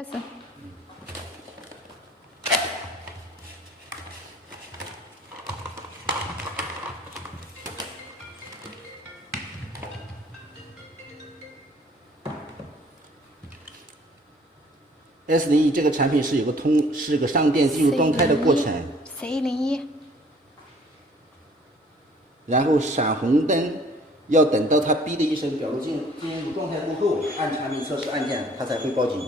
开始。S01这个产品是有个是个上电进入状态的过程。C01。然后闪红灯，要等到它哔的一声表露进入状态过后，按产品测试按键，它才会报警。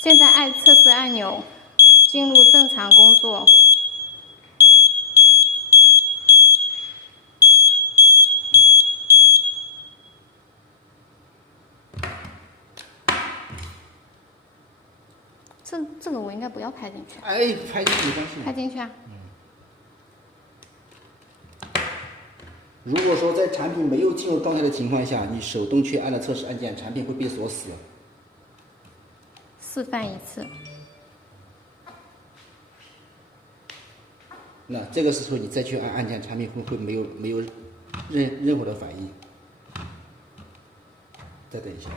现在按测试按钮，进入正常工作。这个我应该不要拍进去。哎，拍进去没关系。拍进去啊。如果说在产品没有进入状态的情况下，你手动去按了测试按键，产品会被锁死。示范一次。那这个时候你再去按按键，产品会没有任何的反应。再等一下。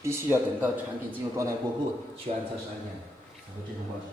必须要等到产品进入状态过后，去按测试按键才会正常报警。